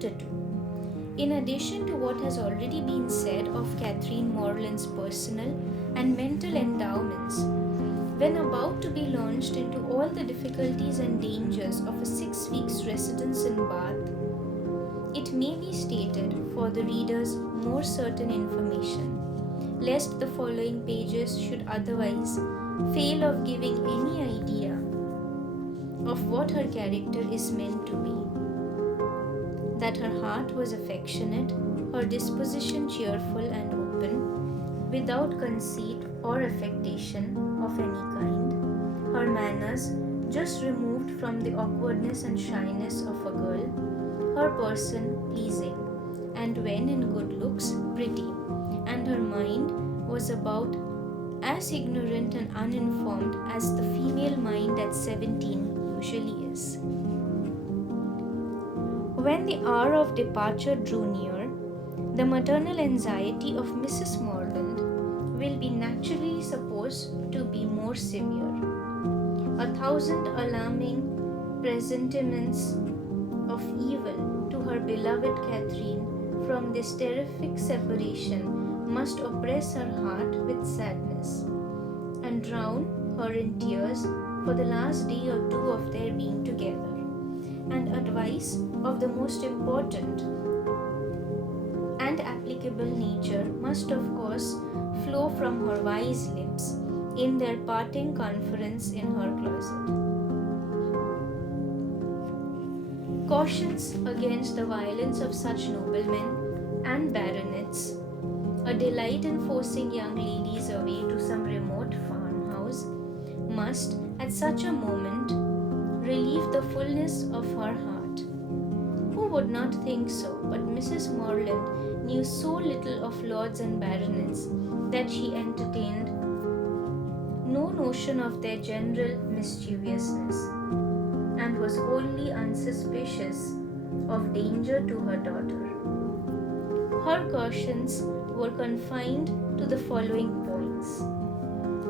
Chapter 2. In addition to what has already been said of Catherine Morland's personal and mental endowments, when about to be launched into all the difficulties and dangers of a 6 weeks' residence in Bath, it may be stated for the reader's more certain information, lest the following pages should otherwise fail of giving any idea of what her character is meant to be, that her heart was affectionate, her disposition cheerful and open, without conceit or affectation of any kind, her manners just removed from the awkwardness and shyness of a girl, her person pleasing, and when in good looks, pretty, and her mind was about as ignorant and uninformed as the female mind at 17 usually is. When the hour of departure drew near, the maternal anxiety of Mrs. Morland will be naturally supposed to be more severe. 1,000 alarming presentiments of evil to her beloved Catherine from this terrific separation must oppress her heart with sadness, and drown her in tears for the last day or two of their being together. And advice of the most important and applicable nature must of course flow from her wise lips in their parting conference in her closet. Cautions against the violence of such noblemen and baronets, a delight in forcing young ladies away to some remote farmhouse, must at such a moment relieve the fullness of her heart. Who would not think so? But Mrs. Morland knew so little of lords and baronets that she entertained no notion of their general mischievousness, and was wholly unsuspicious of danger to her daughter. Her cautions were confined to the following points.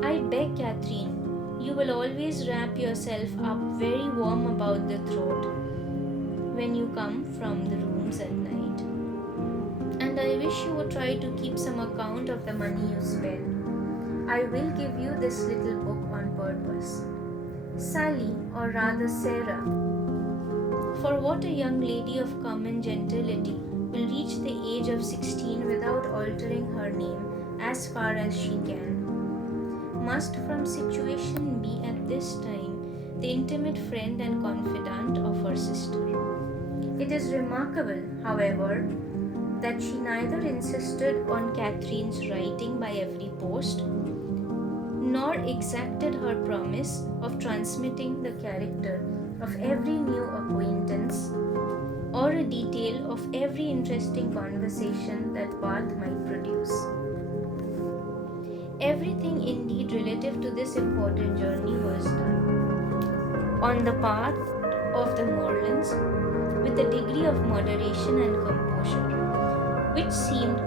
I beg, Catherine, you will always wrap yourself up very warm about the throat when you come from the rooms at night. And I wish you would try to keep some account of the money you spend. I will give you this little book on purpose. Sally, or rather Sarah, for what a young lady of common gentility will reach the age of 16 without altering her name as far as she can, must from situation be at this time the intimate friend and confidant of her sister. It is remarkable, however, that she neither insisted on Catherine's writing by every post, nor exacted her promise of transmitting the character of every new acquaintance or a detail of every interesting conversation that Bath might produce. Everything indeed relative to this important journey was done on the part of the Morlands with a degree of moderation and composure which seemed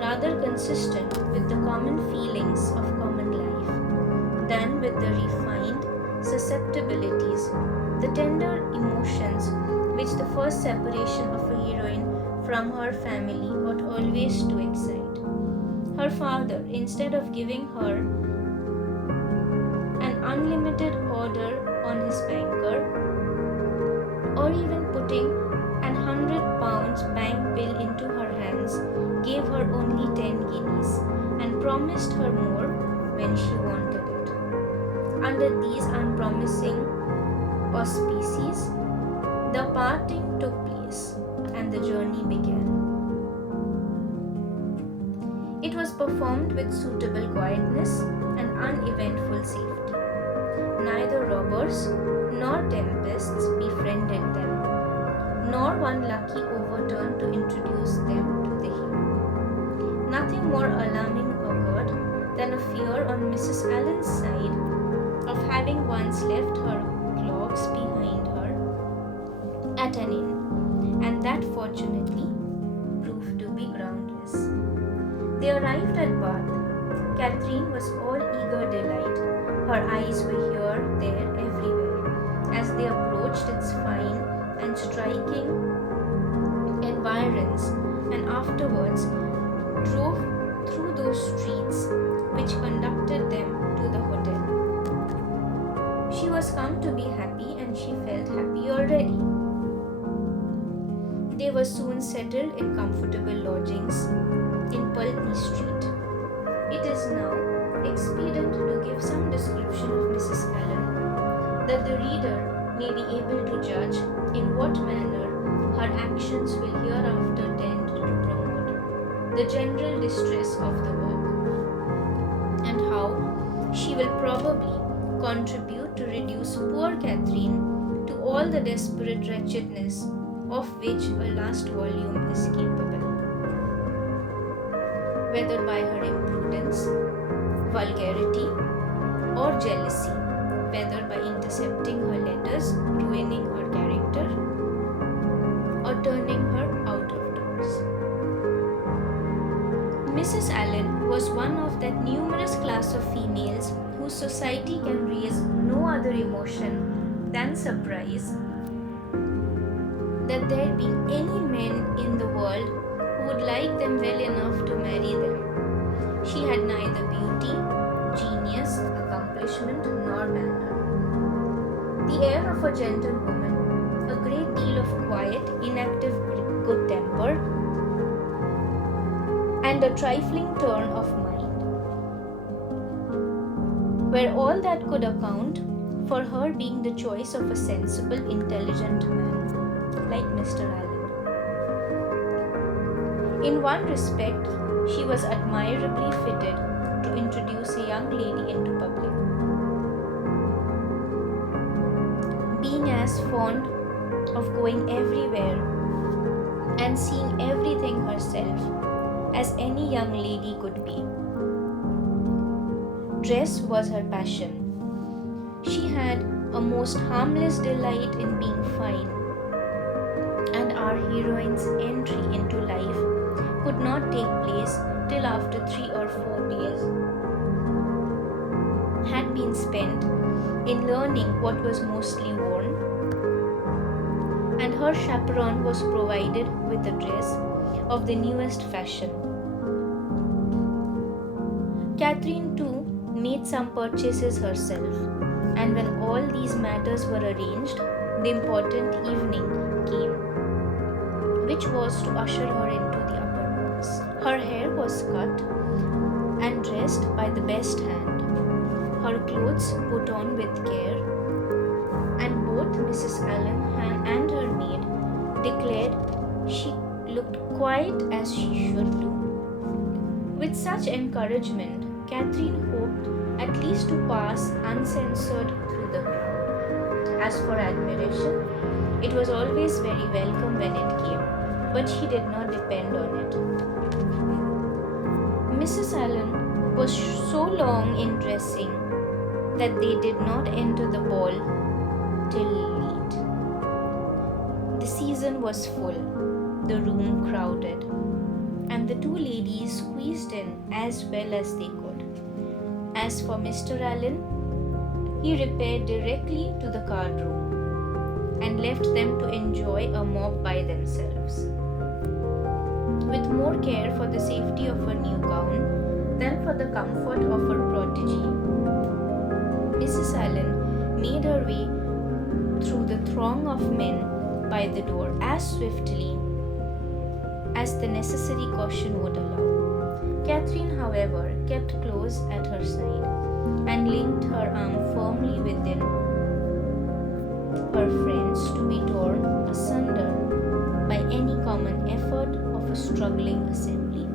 rather consistent with the common feelings of common life than with the refined susceptibilities, the tender emotions which the first separation of a heroine from her family ought always to excite. Her father, instead of giving her an unlimited order on his banker, or even putting an £100 bank bill into her hands, gave her only 10 guineas and promised her more when she wanted it. Under these unpromising auspices, the parting took place and the journey began. It was performed with suitable quietness and uneventful safety. Neither robbers nor tempests befriended them, nor one lucky overturn to introduce them to the hero. Nothing more alarming occurred than a fear on Mrs. Allen's side of having once left her clogs behind her at an inn, and that fortunately proved to be groundless. They arrived at Bath. Catherine was all eager delight. Her eyes were here, there, everywhere, as they approached its fine and striking irons and afterwards drove through those streets which conducted them to the hotel. She was come to be happy and she felt happy already. They were soon settled in comfortable lodgings in Pulteney Street. It is now expedient to give some description of Mrs. Allen, that the reader may be able to judge in what manner her actions will hereafter tend to promote the general distress of the work, and how she will probably contribute to reduce poor Catherine to all the desperate wretchedness of which a last volume is capable, whether by her imprudence, vulgarity, or jealousy, whether by intercepting her letters, ruining her character, or turning her out of doors. Mrs. Allen was one of that numerous class of females whose society can raise no other emotion than surprise that there be any men in the world who would like them well enough to marry them. She had neither beauty, genius, accomplishment, nor manner. The air of a gentlewoman, a great deal of quiet, inactive good temper, and a trifling turn of mind, were all that could account for her being the choice of a sensible, intelligent man like Mr. Allen. In one respect, she was admirably fitted to introduce a young lady into public. Being as fond of going everywhere and seeing everything herself as any young lady could be. Dress was her passion. She had a most harmless delight in being fine, and our heroine's entry into life could not take place till after 3 or 4 days had been spent in learning what was mostly worn, and her chaperon was provided with a dress of the newest fashion. Catherine too made some purchases herself, and when all these matters were arranged, the important evening came, which was to usher her into the upper rooms. Her hair was cut and dressed by the best hand, her clothes put on with care, and both Mrs. Allen and her maid declared she looked quite as she should do. With such encouragement, Catherine hoped at least to pass uncensored through the crowd. As for admiration, it was always very welcome when it came, but she did not depend on it. Mrs. Allen was so long in dressing that they did not enter the ball till late. The season was full, the room crowded, and the two ladies squeezed in as well as they could. As for Mr. Allen, he repaired directly to the card room and left them to enjoy a mob by themselves. With more care for the safety of her new gown than for the comfort of her protege, Mrs. Allen made her way through the throng of men by the door as swiftly as the necessary caution would allow. Catherine, however, kept close at her side and linked her arm firmly within her friend's to be torn asunder by any common effort of a struggling assembly.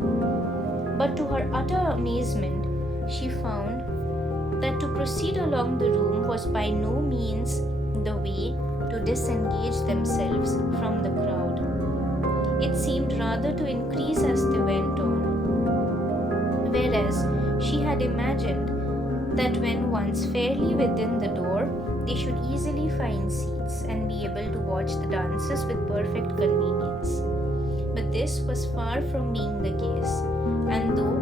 But to her utter amazement, she found that to proceed along the room was by no means the way to disengage themselves from the crowd. It seemed rather to increase as they went on, whereas she had imagined that when once fairly within the door, they should easily find seats and be able to watch the dances with perfect convenience. But this was far from being the case, and though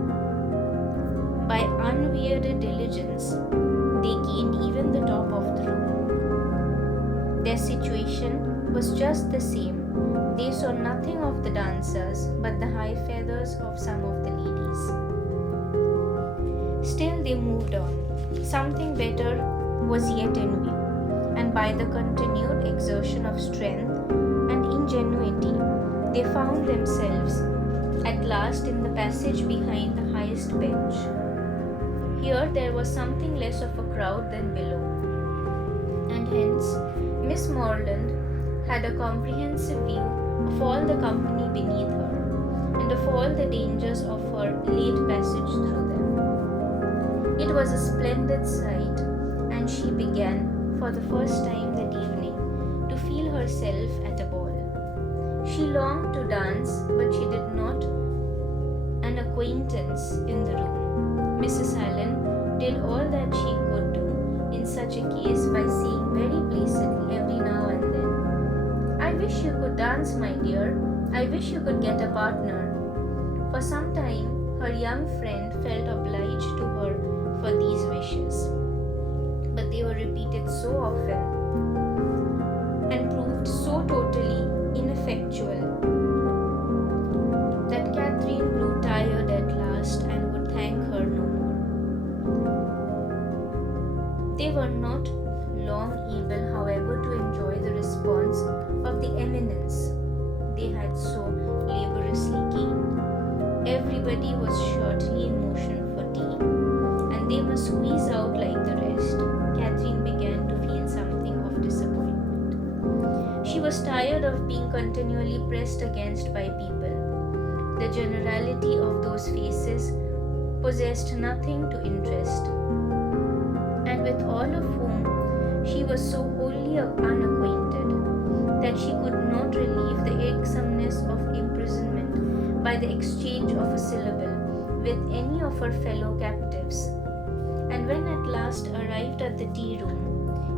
by unwearied diligence they gained even the top of the room, their situation was just the same. They saw nothing of the dancers but the high feathers of some of the ladies. Still, they moved on. Something better was yet in view, and by the continued exertion of strength and ingenuity, they found themselves at last in the passage behind the highest bench. Here there was something less of a crowd than below, and hence Miss Morland had a comprehensive view of all the company beneath her, and of all the dangers of her late passage through them. It was a splendid sight, and she began, for the first time that evening, to feel herself at a ball. She longed to dance, but she did not an acquaintance in the room. Mrs. Allen did all that she could do in such a case by saying very placidly every now and then, "I wish you could dance, my dear. I wish you could get a partner." For some time, her young friend felt obliged to her for these wishes, but they were repeated so often and proved so totally ineffectual that Catherine grew tired at last and would thank her no more. They were not long able, however, to enjoy the response of the eminence they had so laboriously gained. Everybody was shortly in motion for tea, and they must squeeze out like the rest. Catherine began to feel something of disappointment. She was tired of being continually pressed against by people. The generality of those faces possessed nothing to interest, and with all of whom she was so wholly unacquainted that she could not relieve the irksomeness of imprisonment by the exchange of a syllable with any of her fellow captives. And when at last arrived at the tea room,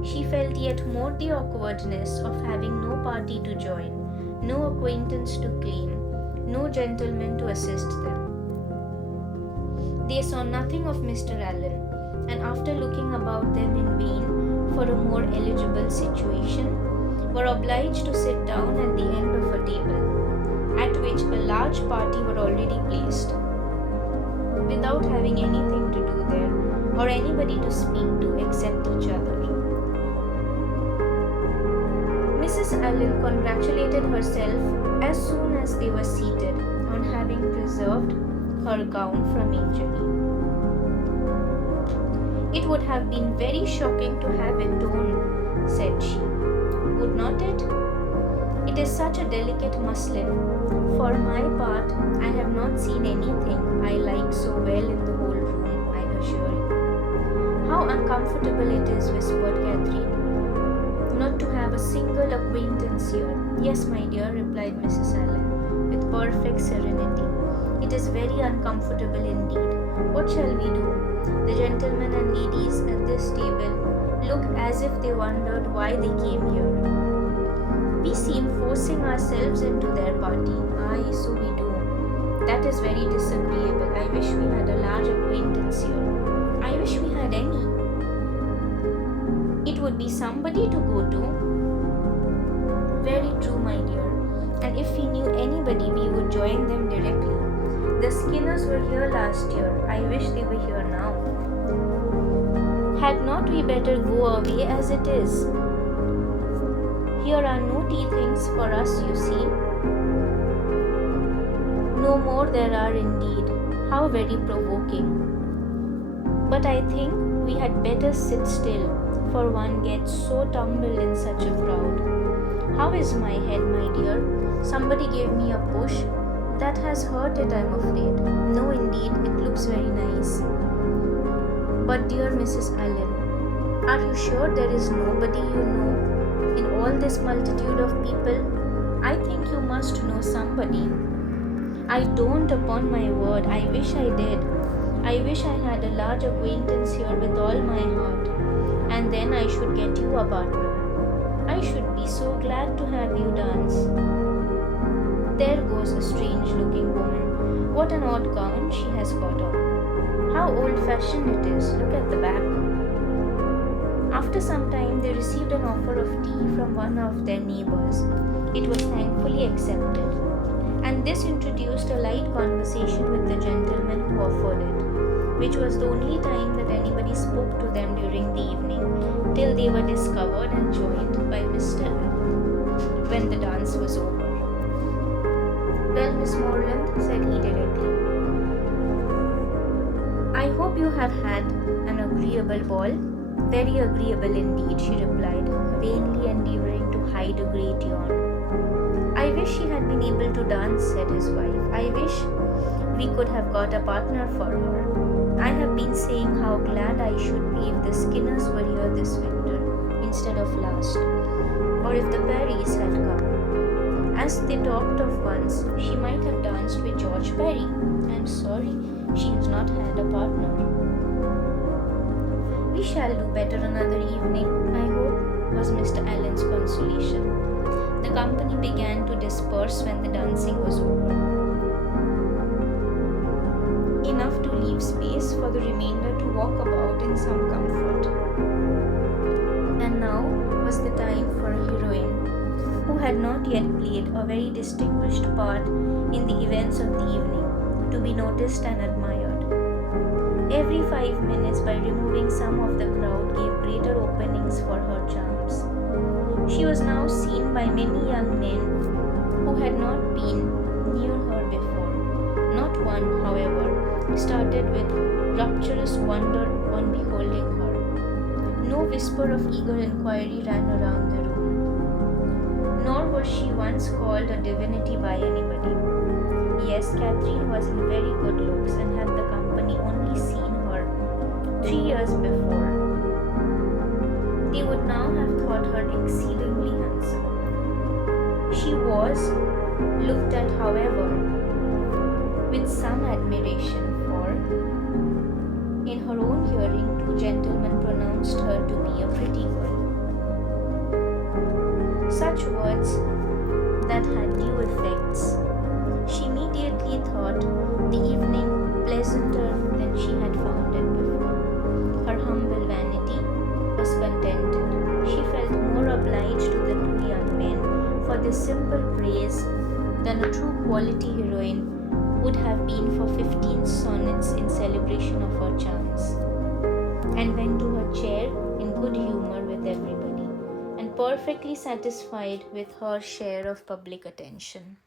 she felt yet more the awkwardness of having no party to join, no acquaintance to claim, no gentleman to assist them. They saw nothing of Mr. Allen, and after looking about them in vain for a more eligible situation, were obliged to sit down at the end of a table, at which a large party were already placed, without having anything to do there, or anybody to speak to except each other. Mrs. Allen congratulated herself as soon as they were seated on having preserved her gown from injury. "It would have been very shocking to have it torn," said she. "Would not it? It is such a delicate muslin. For my part, I have not seen anything I like so well in the whole room, I assure you." "How uncomfortable it is," whispered Catherine, "not to have a single acquaintance here." "Yes, my dear," replied Mrs. Allen, with perfect serenity. "It is very uncomfortable indeed. What shall we do? The gentlemen and ladies at this table look as if they wondered why they came here. We seem forcing ourselves into their party. Aye, so we do. That is very disagreeable. I wish we had a large acquaintance here. I wish we had any. It would be somebody to go to." "Very true, my dear. And if we knew anybody, we would join them directly. The Skinners were here last year. I wish they were here now. Had not we better go away as it is? Here are no tea things for us, you see." "No more there are indeed. How very provoking. But I think we had better sit still, for one gets so tumbled in such a crowd. How is my head, my dear? Somebody gave me a push. That has hurt it, I'm afraid." "No, indeed, it looks very nice." "But dear Mrs. Allen, are you sure there is nobody you know in all this multitude of people? I think you must know somebody." "I don't, upon my word. I wish I did. I wish I had a large acquaintance here with all my heart, and then I should get you a partner. I should be so glad to have you dance. There goes a strange-looking woman. What an odd gown she has got on. How old-fashioned it is. Look at the back. After some time, they received an offer of tea from one of their neighbors. It was thankfully accepted, and this introduced a light conversation with the gentleman who offered it, which was the only time that anybody spoke to them during the evening, till they were discovered and joined by Mr. Abbey when the dance was over. "Well, Miss Morland," said he directly, "I hope you have had an agreeable ball." "Very agreeable indeed," she replied, vainly endeavoring to hide a great yawn. "I wish she had been able to dance," said his wife. "I wish we could have got a partner for her. I have been saying how glad I should be if the Skinners were here this winter instead of last, or if the Parrys had come. As they talked of once, she might have danced with George Parry. I am sorry she has not had a partner." "We shall do better another evening, I hope," was Mr. Allen's consolation. The company began to disperse when the dancing was over, enough to leave space for the remainder to walk about in some comfort. And now was the time for a heroine, who had not yet played a very distinguished part in the events of the evening, to be noticed and admired. Every 5 minutes, by removing some of the crowd, gave greater openings for her charms. She was now seen by many young men who had not been near her before. Not one, however, started with rapturous wonder on beholding her. No whisper of eager inquiry ran around the room. Nor was she once called a divinity by anybody. Yes, Catherine was in very good looks, and had the company only seen her 3 years before, they would now have thought her exceedingly handsome. She was looked at, however, with some admiration, for in her own hearing 2 gentlemen pronounced her to be a pretty girl. Such words that had due effects. She immediately thought the evening pleasanter than she had found it before. Her humble vanity was contented. She felt more obliged to the 2 young men for this simple praise than a true quality heroine would have been for 15 sonnets in celebration of her charms, and went to her chair in good humor with everybody, and perfectly satisfied with her share of public attention.